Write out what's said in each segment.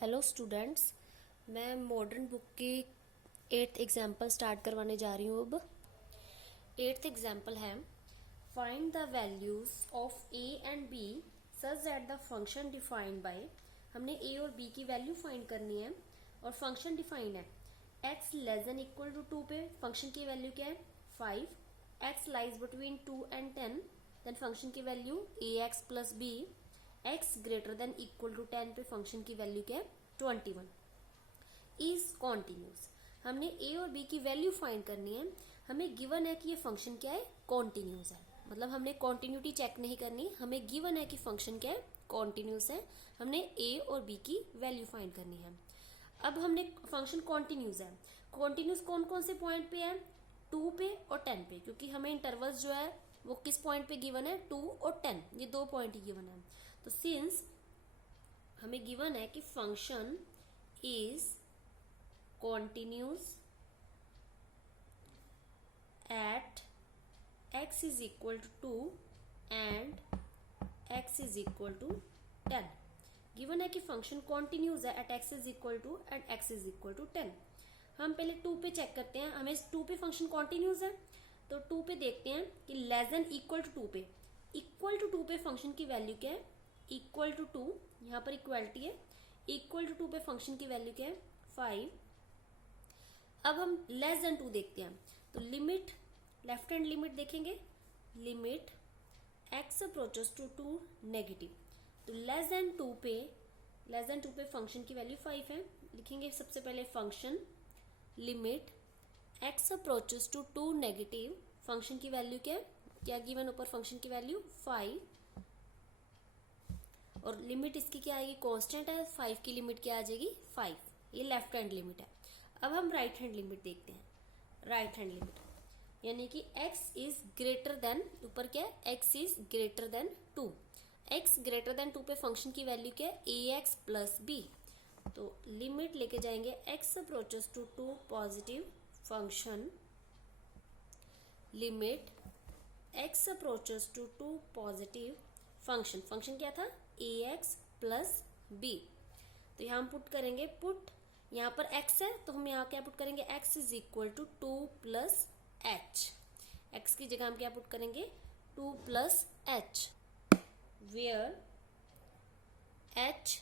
Hello students, मैं modern book की 8th example start करवाने जा रही हूँ। अब 8th एग्जाम्पल है find the values of A and B such that the function defined by. हमने ए और बी की वैल्यू फाइंड करनी है और फंक्शन डिफाइंड है x less than equal to 2 पे फंक्शन की वैल्यू क्या है 5, x lies between 2 and 10 then function की value ax plus b, x greater than equal to 10 पे फंक्शन की वैल्यू क्या है 21, इज कॉन्टिन्यूस। हमने a और b की वैल्यू फाइंड करनी है। हमें गिवन है कि ये फंक्शन क्या है कॉन्टिन्यूस है, मतलब हमने कॉन्टिन्यूटी चेक नहीं करनी, हमें गिवन है कि फंक्शन क्या है कॉन्टिन्यूस है। हमने a और b की वैल्यू फाइंड करनी है। अब हमने फंक्शन कॉन्टिन्यूस है, कॉन्टिन्यूस कौन कौन से पॉइंट पे है 2 पे और 10 पे, क्योंकि हमें इंटरवल्स जो है वो किस पॉइंट पे गिवन है 2 और 10, ये दो पॉइंट ही गिवन है। तो सिंस हमें गिवन है कि function is continuous at x is equal to 2 and x is equal to 10। Given है कि फंक्शन कॉन्टिन्यूस है at x is equal to and x is equal to 10। हम पहले 2 पे चेक करते हैं, हमें 2 पे फंक्शन कॉन्टिन्यूस है तो 2 पे देखते हैं कि लेस देन इक्वल टू 2 पे, इक्वल टू 2 पे फंक्शन की वैल्यू क्या है इक्वल टू 2, यहाँ पर इक्वलिटी है, इक्वल टू 2 पे फंक्शन की वैल्यू क्या है 5। अब हम लेस देन 2 देखते हैं तो लिमिट लेफ्ट हैंड लिमिट देखेंगे, limit x approaches to 2 negative, तो लेस देन 2 पे फंक्शन की वैल्यू 5 है। लिखेंगे सबसे पहले function limit x approaches to 2 negative, function की वैल्यू क्या गिवन ऊपर फंक्शन की वैल्यू 5, और लिमिट इसकी क्या आएगी कांस्टेंट है 5 की लिमिट क्या आ जाएगी 5, ये लेफ्ट हैंड लिमिट है। अब हम राइट हैंड लिमिट देखते हैं, राइट हैंड लिमिट यानी कि x इज ग्रेटर देन, ऊपर क्या है x is greater than 2, x greater than 2 पे फंक्शन की वैल्यू क्या है ax प्लस b, तो लिमिट लेके जाएंगे x approaches to 2 positive function, limit x approaches to 2 positive function, function क्या था ax प्लस b, तो यहाँ हम पुट करेंगे पुट, यहाँ पर x है तो हम यहाँ क्या पुट करेंगे x is equal to 2 plus h, x की जगह हम क्या पुट करेंगे 2 plus h, where h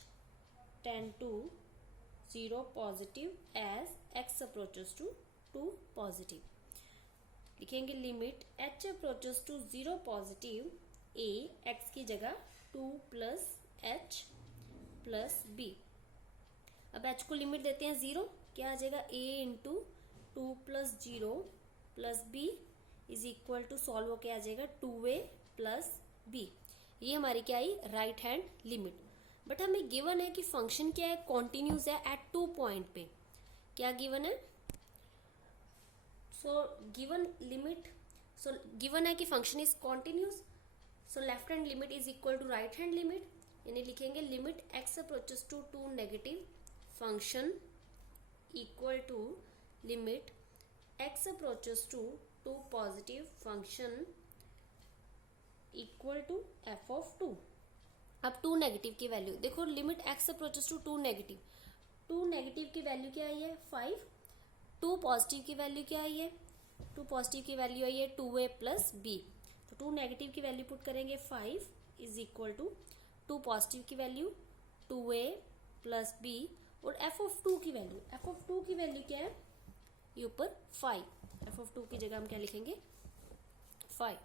tend to 0 positive as x approaches to 2 positive. लिखेंगे limit h approaches to 0 positive a, x की जगह 2 प्लस h प्लस b। अब h को लिमिट देते हैं 0, क्या आ जाएगा a into 2 plus 0 plus b is equal to solve होके आ जाएगा 2a प्लस b। ये हमारी क्या आई राइट हैंड लिमिट। बट हमें गिवन है कि फंक्शन क्या है कॉन्टिन्यूस है एट 2 पॉइंट पे, क्या गिवन है so given limit, so given है कि function is continuous, so left hand limit is equal to right hand limit, यानी लिखेंगे limit x approaches to 2 negative function equal to limit x approaches to 2 positive function equal to f of 2। अब 2 negative की value देखो, limit x approaches to 2 negative, 2 negative की value क्या आई है 5, 2 positive की वैल्यू क्या आई है 2 पॉजिटिव की वैल्यू आई है 2a प्लस b, तो 2 नेगेटिव की वैल्यू पुट करेंगे 5 इज इक्वल टू 2 पॉजिटिव की वैल्यू 2a प्लस b, और f ऑफ 2 की वैल्यू क्या है ये ऊपर 5, f ऑफ 2 की जगह हम क्या लिखेंगे 5,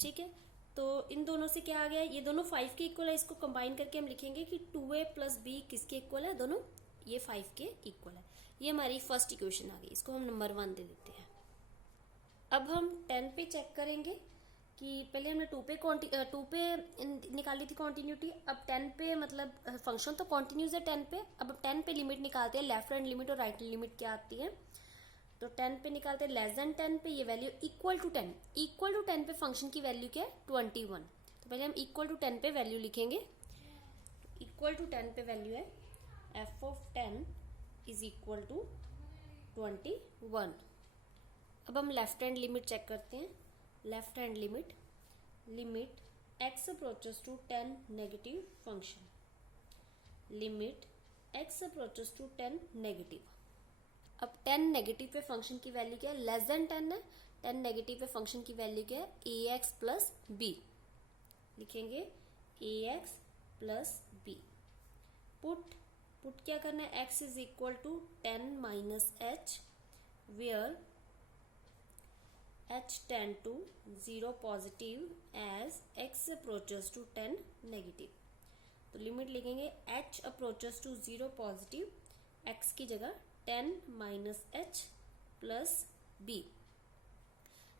ठीक है। तो इन दोनों से क्या आ गया, ये दोनों 5 के इक्वल है, इसको कंबाइन करके हम लिखेंगे कि 2a प्लस b किसके इक्वल है, दोनों ये 5 के इक्वल है। ये हमारी फर्स्ट इक्वेशन आ गई, इसको हम नंबर 1 दे देते हैं। अब हम 10 पे चेक करेंगे कि पहले हमने 2 पे निकाली थी कॉन्टिन्यूटी, अब 10 पे मतलब फंक्शन तो कॉन्टिन्यूस है 10 पे, अब 10 पे लिमिट निकालते हैं, लेफ्ट हैंड लिमिट और राइट हैंड लिमिट क्या आती है, तो 10 पे निकालते हैं लेस देन 10 पे ये value equal to 10, equal to 10 पे फंक्शन की वैल्यू क्या है 21, तो पहले हम इक्वल टू 10 पे वैल्यू लिखेंगे, इक्वल टू 10 पे वैल्यू है f of 10 is equal to 21। अब हम लेफ्ट हैंड लिमिट चेक करते हैं, left hand limit x approaches to 10 negative function, limit x approaches to 10 negative. अब 10 नेगेटिव पे फंक्शन की वैल्यू क्या है, लेस देन 10 है। 10 नेगेटिव पे फंक्शन की वैल्यू क्या है, ax प्लस बी। लिखेंगे ax प्लस बी। पुट क्या करना है, x is equal to 10 minus h, where h tend to 0 positive as x approaches to 10 negative. तो लिमिट लिखेंगे h approaches to 0 positive, x की जगह 10 माइनस एच प्लस बी।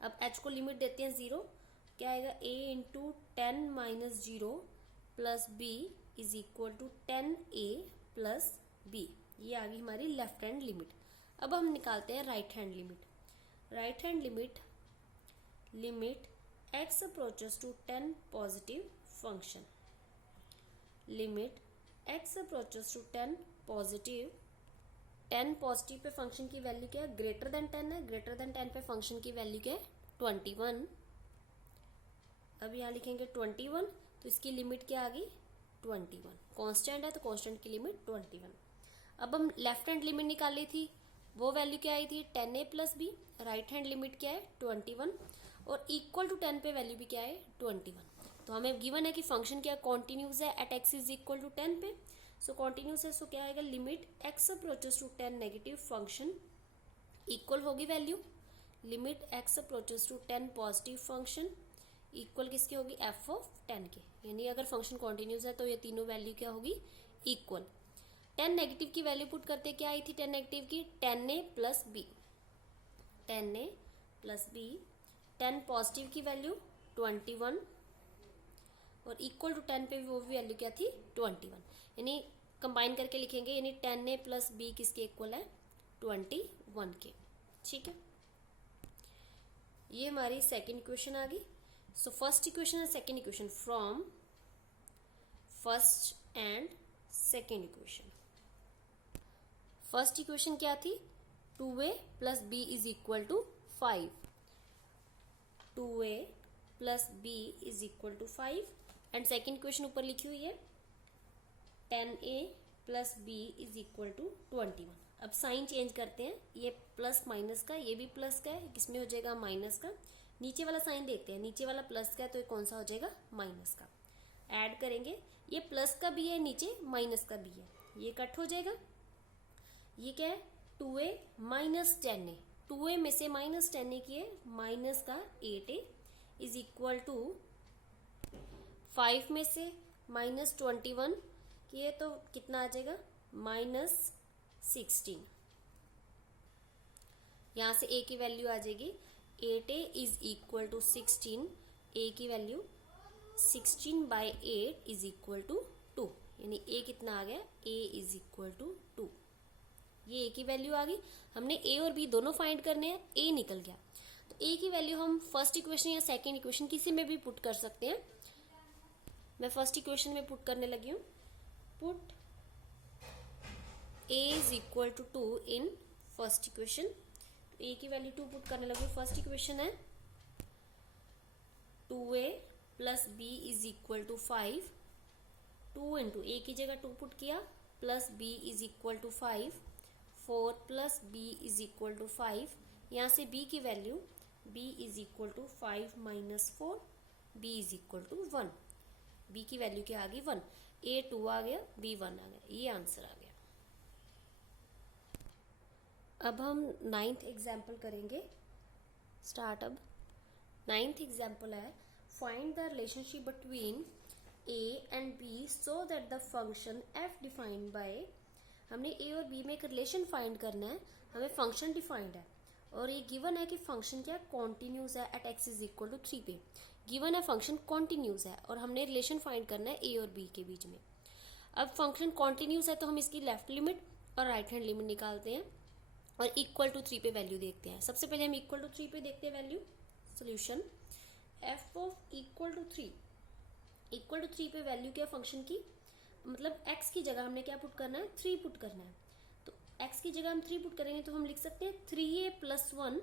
अब h को limit देते हैं 0, क्या आएगा, a into 10 minus 0 plus b is equal to 10a plus b। ये आ गई हमारी लेफ्ट हैंड लिमिट। अब हम निकालते हैं right hand limit. Right hand limit x approaches to 10 positive function, limit x approaches to 10 positive. 10 positive पे function की value क्या है, ग्रेटर देन 10 है। ग्रेटर देन 10 पे फंक्शन की वैल्यू क्या है, 21। अब यहाँ लिखेंगे 21, तो इसकी लिमिट क्या आ गई, 21। कांस्टेंट है तो कांस्टेंट की लिमिट 21। अब हम लेफ्ट हैंड लिमिट निकाली थी, वो वैल्यू क्या आई थी, 10a plus b. Right hand limit क्या है, 21, और इक्वल टू 10 पे वैल्यू भी क्या है, 21। तो हमें गिवन है कि फंक्शन क्या कॉन्टिन्यूस है at x is equal to 10 पे। सो कॉन्टिन्यूस है, सो क्या आएगा, limit x approaches to 10 negative function equal होगी value limit x approaches to 10 positive function equal किसकी होगी, f ऑफ 10 के। यानी अगर फंक्शन कॉन्टिन्यूस है तो ये तीनों वैल्यू क्या होगी, इक्वल। 10 नेगेटिव की वैल्यू पुट करते क्या आई थी 10 नेगेटिव की, 10a plus b. 10a plus b. 10 positive की वैल्यू 21, और इक्वल टू 10 पे वो भी वैल्यू क्या थी, 21। यानी कंबाइन करके लिखेंगे, यानी 10a प्लस बी किसके इक्वल है, 21 के। ठीक है, ये हमारी सेकेंड इक्वेशन आ गई। So first equation and second equation from first and second equation. First equation क्या थी, 2a plus b is equal to 5। 2a plus b is equal to 5। And second equation ऊपर लिखी हुई है 10a plus b is equal to 21। अब sign change करते हैं, ये प्लस माइनस का, ये भी प्लस का है, किसमें हो जाएगा, माइनस का। नीचे वाला साइन देखते हैं, नीचे वाला प्लस का है तो ये कौन सा हो जाएगा, माइनस का। ऐड करेंगे, ये प्लस का भी है, नीचे माइनस का भी है, ये कट हो जाएगा। ये क्या है, 2a माइनस 10a। 2a में से माइनस 10a किए, माइनस का 8a इज इक्वल टू 5 में से माइनस 21 किए तो कितना आ जाएगा, माइनस 16। यहां से a की वैल्यू आ जाएगी 8a is equal to 16। a की value 16 by 8 is equal to 2। यानी a कितना आ गया, a इज इक्वल टू 2। ये a की वैल्यू आ गई। हमने a और b दोनों फाइंड करने हैं, a निकल गया। तो a की वैल्यू हम फर्स्ट इक्वेशन या सेकेंड इक्वेशन किसी में भी पुट कर सकते हैं। मैं फर्स्ट इक्वेशन में पुट करने लगी हूं। Put a is equal to 2 in first equation. तो a की वैल्यू 2 पुट करने लगी। फर्स्ट इक्वेशन है 2a plus b is equal to 5। 2 into a की जगह 2 पुट किया, plus b is equal to 5। 4 plus b is equal to 5। यहाँ से b की value b is equal to 5 minus 4, b is equal to 1। b की value क्या आ गई, 1। a 2 आ गया, b 1 आ गया, ये आंसर आ गया। अब हम 9th एग्जाम्पल करेंगे। स्टार्ट। अब 9th एग्जाम्पल है, find the relationship between a and b so that the function f defined by. हमने a और b में एक रिलेशन फाइंड करना है, हमें फंक्शन डिफाइंड है और ये गिवन है कि फंक्शन क्या कॉन्टिन्यूस है at x is equal to 3 पे। गिवन है फंक्शन कॉन्टिन्यूस है और हमने रिलेशन फाइंड करना है a और b के बीच में। अब फंक्शन कॉन्टिन्यूस है तो हम इसकी लेफ्ट लिमिट और राइट हैंड लिमिट निकालते हैं और इक्वल टू 3 पे वैल्यू देखते हैं। सबसे पहले हम इक्वल टू 3 पे देखते हैं value. Solution f of equal to 3। Equal to 3 पे वैल्यू क्या फंक्शन की, मतलब x की जगह हमने क्या पुट करना है, 3 पुट करना है। तो x की जगह हम 3 पुट करेंगे तो हम लिख सकते हैं 3a प्लस 1।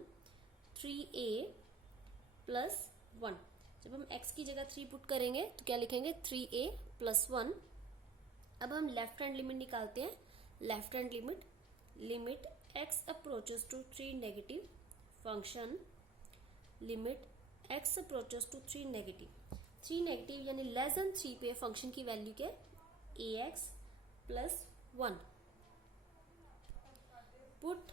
3a plus 1। जब हम x की जगह 3 पुट करेंगे तो क्या लिखेंगे, 3a प्लस 1 अब हम लेफ्ट हैंड लिमिट निकालते हैं। Left hand limit, limit x approaches to 3 negative function, limit x approaches to 3 negative, 3 negative यानी लेस देन 3 पे फंक्शन की वैल्यू क्या है ax plus 1। Put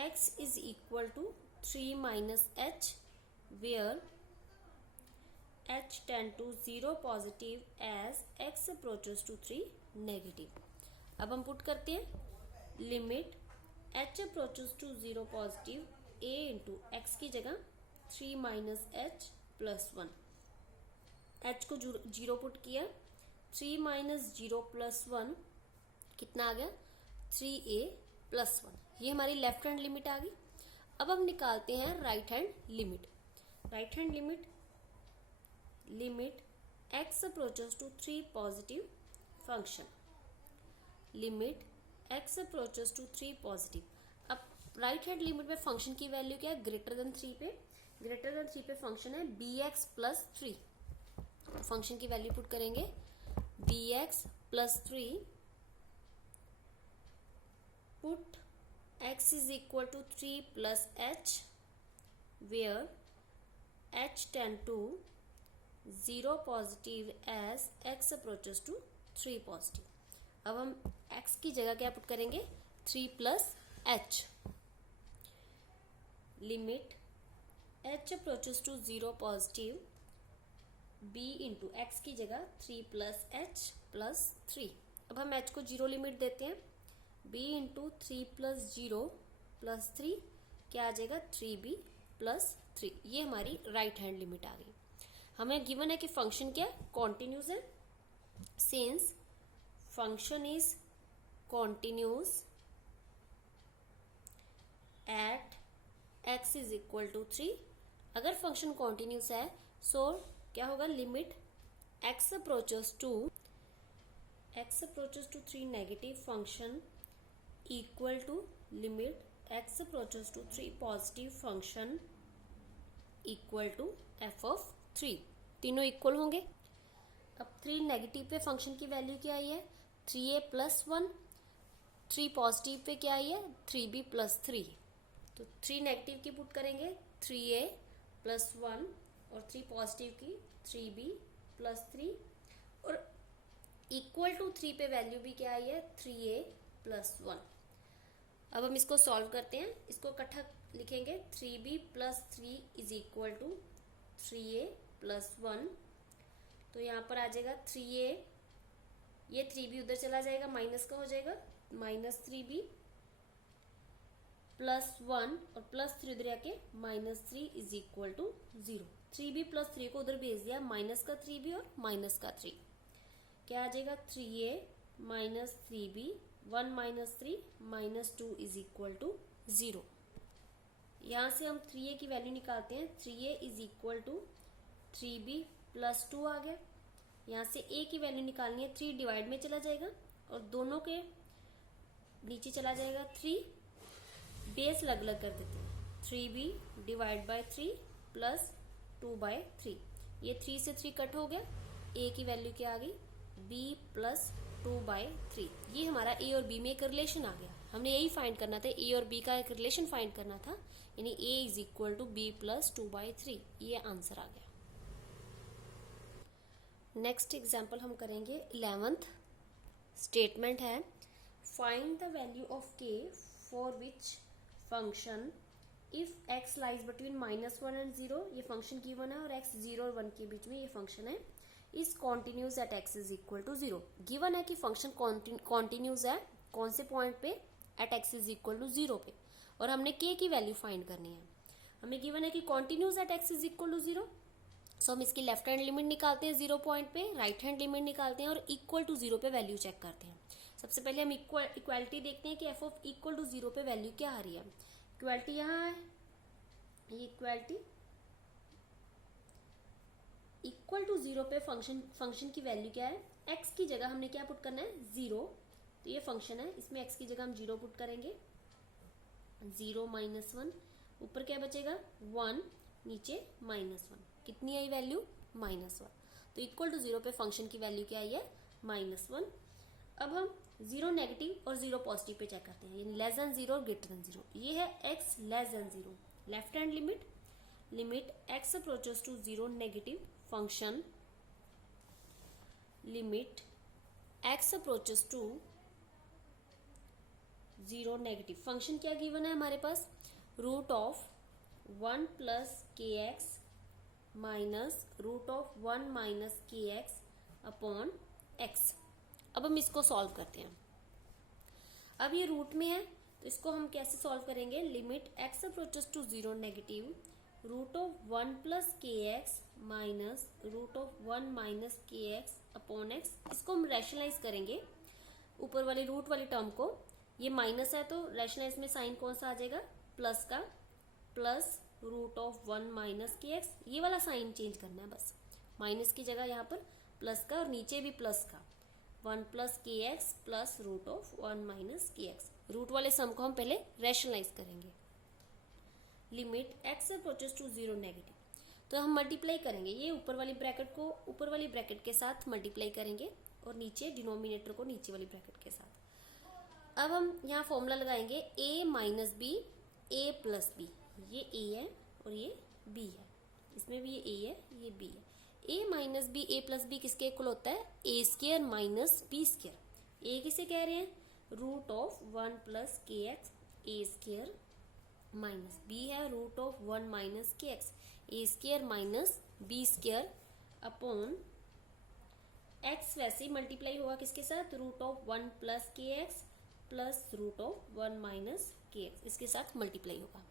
x is equal to 3 minus h where h tend to 0 positive as x approaches to 3 negative। अब हम put करते हैं limit h approaches to 0 positive a into x की जगह 3 minus h plus 1। h को 0 put किया, 3 minus 0 plus 1 कितना आ गया 3a plus 1। ये हमारी लेफ्ट हैंड लिमिट आ गई। अब हम निकालते हैं right hand limit. Right hand limit, limit x approaches to 3 positive function, limit x approaches to 3 positive. अब राइट हैंड लिमिट में फंक्शन की वैल्यू क्या है ग्रेटर देन 3 पे, ग्रेटर देन 3 पे फंक्शन है bx प्लस 3। तो फंक्शन की वैल्यू पुट करेंगे bx plus 3, put x is equal to 3 plus h where h tend to 0 positive as x approaches to 3 positive। अब हम x की जगह क्या पुट करेंगे 3 plus h, limit h approaches to 0 positive b into x की जगह 3 plus h plus 3। अब हम h को 0 लिमिट देते हैं, b इंटू 3 प्लस 0 प्लस 3 क्या आ जाएगा 3b प्लस 3। ये हमारी राइट हैंड लिमिट आ गई। हमें गिवन है कि फंक्शन क्या कॉन्टिन्यूस है, since function is continuous at x is equal to 3। अगर फंक्शन कॉन्टिन्यूस है सो क्या होगा limit x approaches to 3 negative function equal to limit x approaches to 3 positive function equal to f of 3। तीनों equal होंगे। अब 3 negative पे function की value क्या आई है 3a प्लस 1, 3 पॉजिटिव पे क्या आई है 3b प्लस 3। तो 3 नेगेटिव की पुट करेंगे 3a प्लस 1 और 3 पॉजिटिव की 3b प्लस 3 और इक्वल टू 3 पे वैल्यू भी क्या आई है 3a प्लस 1। अब हम इसको सॉल्व करते हैं, इसको इकट्ठा लिखेंगे 3b plus 3 is equal to 3a plus 1। तो यहाँ पर आ जाएगा 3a, ये 3b उधर चला जाएगा माइनस का हो जाएगा माइनस 3b प्लस 1 और प्लस 3 उधर आके minus 3 is equal to 0। 3b plus 3 को उधर भेज दिया माइनस का 3b और माइनस का 3, क्या आ जाएगा 3a minus 3b 1 minus 3 minus 2 is equal to 0। यहाँ से हम 3a की वैल्यू निकालते हैं, 3a is equal to 3b plus 2 आ गया। यहाँ से a की वैल्यू निकालनी है 3 डिवाइड में चला जाएगा और दोनों के नीचे चला जाएगा 3, बेस अलग अलग कर देते हैं 3b divide by 3 plus 2 by 3। ये 3 से 3 कट हो गया, a की वैल्यू क्या आ गई b प्लस 2 बाय 3। ये हमारा a और b में एक रिलेशन आ गया। हमने यही फाइंड करना था, a और b का एक रिलेशन फाइंड करना था, यानी a is equal to b plus 2 by 3। ये आंसर आ गया। नेक्स्ट एग्जाम्पल हम करेंगे 11th। स्टेटमेंट है find the value of k for which function if x lies between -1 and 0। ये फंक्शन गिवन है और x 0 और 1 के बीच में ये फंक्शन है, is continuous at x is equal to 0। Given है कि फंक्शन कॉन्टिन्यूस है कौन से पॉइंट पे at x is equal to 0 पे, और हमने k की वैल्यू फाइंड करनी है। हमें गिवन है कि continuous at x is equal to 0, so हम इसकी लेफ्ट हैंड लिमिट निकालते हैं 0 पॉइंट पे, राइट हैंड लिमिट निकालते हैं और इक्वल टू 0 पे वैल्यू चेक करते हैं। सबसे पहले हम इक्वालिटी देखते हैं कि f ऑफ इक्वल टू 0 पे वैल्यू क्या आ रही है। इक्वालिटी यहाँ है, ये इक्वालिटी इक्वल टू 0 पे फंक्शन की वैल्यू क्या है, x की जगह हमने क्या पुट करना है 0। तो ये फंक्शन है, इसमें x की जगह हम 0 पुट करेंगे, 0 माइनस 1, ऊपर क्या बचेगा 1, नीचे -1। कितनी आई वैल्यू -1। तो इक्वल टू 0 पे फंक्शन की वैल्यू क्या आई है -1। अब हम जीरो नेगेटिव और जीरो पॉजिटिव पे चेक करते हैं, यानी लेस देन जीरो और ग्रेटर देन जीरो। ये है x less than zero, left hand limit, limit x approaches to zero negative function, limit x approaches to zero negative function क्या given है हमारे पास, root of 1 plus k x minus root of 1 minus k x upon x. अब हम इसको solve करते हैं। अब ये रूट में है तो इसको हम कैसे सॉल्व करेंगे, limit x approaches to zero negative root of 1 plus k x minus root of 1 minus k x upon x. इसको हम रैशनलाइज करेंगे ऊपर वाली रूट वाली टर्म को, ये माइनस है तो रैशनलाइज में साइन कौन सा आ जाएगा, प्लस का, plus root of 1 minus k x, ये वाला साइन चेंज करना है बस, माइनस की जगह यहाँ पर प्लस का और नीचे भी प्लस का, 1 plus k x plus root of 1 minus k x. Root वाले सम को हम पहले रैशनलाइज करेंगे। Limit x approaches to zero negative, तो हम मल्टीप्लाई करेंगे, ये ऊपर वाली ब्रैकेट को ऊपर वाली ब्रैकेट के साथ मल्टीप्लाई करेंगे और नीचे डिनोमिनेटर को नीचे वाली ब्रैकेट के साथ। अब हम यहाँ फॉर्मूला लगाएंगे a minus b a plus b, ये a है और ये b है, इसमें भी ये a है ये b है। a minus b a plus b किसके इक्वल होता है, a square minus b square. a किसे कह रहे हैं, root of 1 plus k x a square minus b है root of 1 minus k x a square minus b square upon x, वैसे ही मल्टीप्लाई होगा किसके साथ, root of 1 plus k x plus root of 1 minus k x, इसके साथ multiply होगा।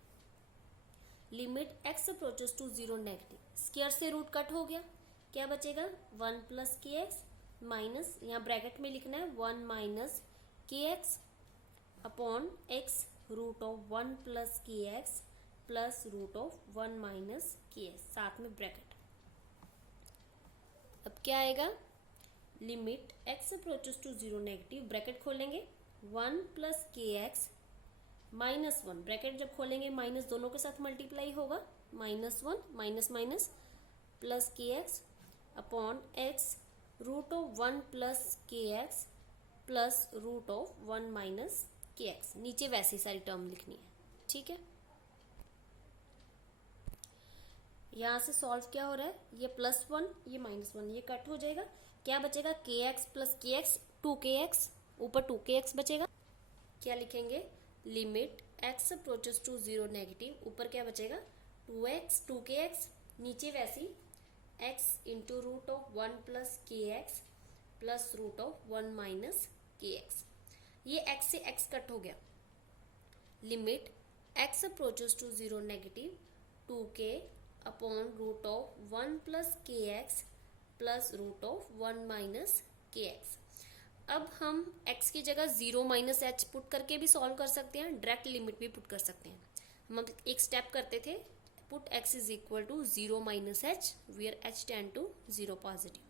Limit x approaches to zero negative, square से root cut हो गया, क्या बचेगा 1 प्लस के एक्स माइनस, यहाँ ब्रैकेट में लिखना है 1 minus k x upon x root of 1 plus k x plus root of 1 minus k x, साथ में ब्रैकेट। अब क्या आएगा, limit x approaches to zero negative, bracket खोलेंगे 1 plus k x minus 1, bracket जब खोलेंगे माइनस दोनों के साथ मल्टीप्लाई होगा, -1 minus minus plus k x upon x root of 1 plus k x plus root of 1 minus k x. नीचे वैसी सारी टर्म लिखनी है, ठीक है। यहाँ से सॉल्व क्या हो रहा है, ये +1 ये -1, ये कट हो जाएगा, क्या बचेगा के x plus k x 2kx, ऊपर 2kx बचेगा। क्या लिखेंगे, limit x approaches to zero negative, ऊपर क्या बचेगा 2kx, नीचे वैसी x into root of 1 plus k x plus root of 1 minus k x. ये x से x कट हो गया। Limit x approaches to zero negative 2k upon root of 1 plus k x plus root of 1 minus k x. अब हम x की जगह 0 minus H put करके भी सॉल्व कर सकते हैं, डायरेक्ट लिमिट भी पुट कर सकते हैं। हम एक स्टेप करते थे, put x is equal to 0 minus h where h tend to 0 positive.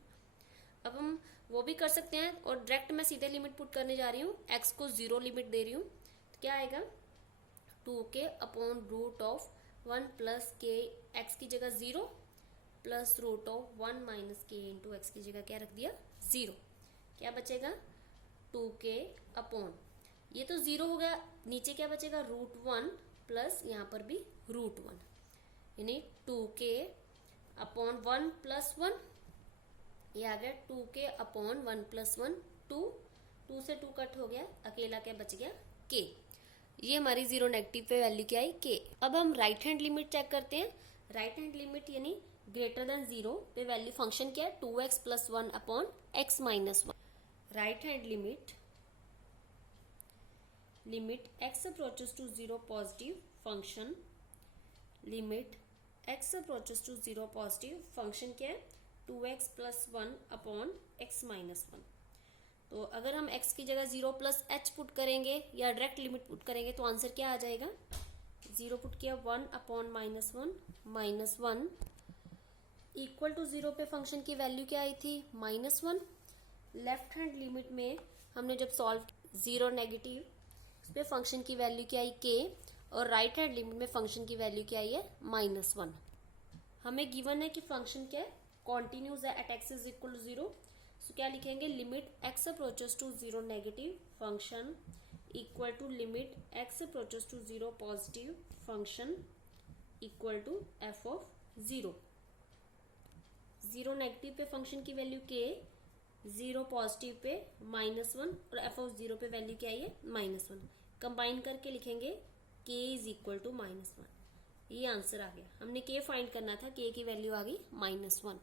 अब हम वो भी कर सकते हैं और डायरेक्ट मैं सीधे लिमिट पुट करने जा रही हूँ, x को 0 लिमिट दे रही हूँ, तो क्या आएगा 2k upon root of 1 plus k, x की जगह 0 plus root of 1 minus k into x की जगह क्या रख दिया 0, क्या बचेगा 2k अपॉन, ये तो 0 हो गया, नीचे क्या बचेगा √1 प्लस यहाँ पर भी √1, यानी 2k अपॉन 1 प्लस 1, ये आ गया 2k अपॉन 1 प्लस 1 2 से 2 कट हो गया, अकेला क्या बच गया k। ये हमारी जीरो नेगेटिव पे वैल्यू क्या आई k। अब हम राइट हैंड लिमिट चेक करते हैं। राइट हैंड लिमिट यानी ग्रेटर देन 0 पे वैल्यू फंक्शन क्या है 2x plus 1 upon x minus 1। Right hand limit, limit x approaches to 0 positive function, limit x approaches to 0 positive function क्या है 2x plus 1 upon x minus 1। तो अगर हम x की जगह 0 प्लस h पुट करेंगे या डायरेक्ट लिमिट पुट करेंगे तो आंसर क्या आ जाएगा, 0 पुट किया 1 अपॉन -1 इक्वल टू 0 पे फंक्शन की वैल्यू क्या आई थी -1। लेफ्ट हैंड लिमिट में हमने जब सॉल्व 0 नेगेटिव, इस पे फंक्शन की वैल्यू क्या आई k, और राइट हैंड लिमिट में फंक्शन की वैल्यू क्या आई है -1। हमें गिवन है कि फंक्शन क्या है कॉन्टिन्यूस है at x is equal to 0, तो क्या लिखेंगे, limit x approaches to 0 negative function equal to limit x approaches to 0 positive function equal to f of 0। 0 negative पे फंक्शन की वैल्यू k, 0 पॉजिटिव पे -1 और f ऑफ 0 पे value क्या है, -1। कंबाइन करके लिखेंगे k इज इक्वल टू -1। ये आंसर आ गया। हमने k फाइंड करना था, k की वैल्यू आ गई -1।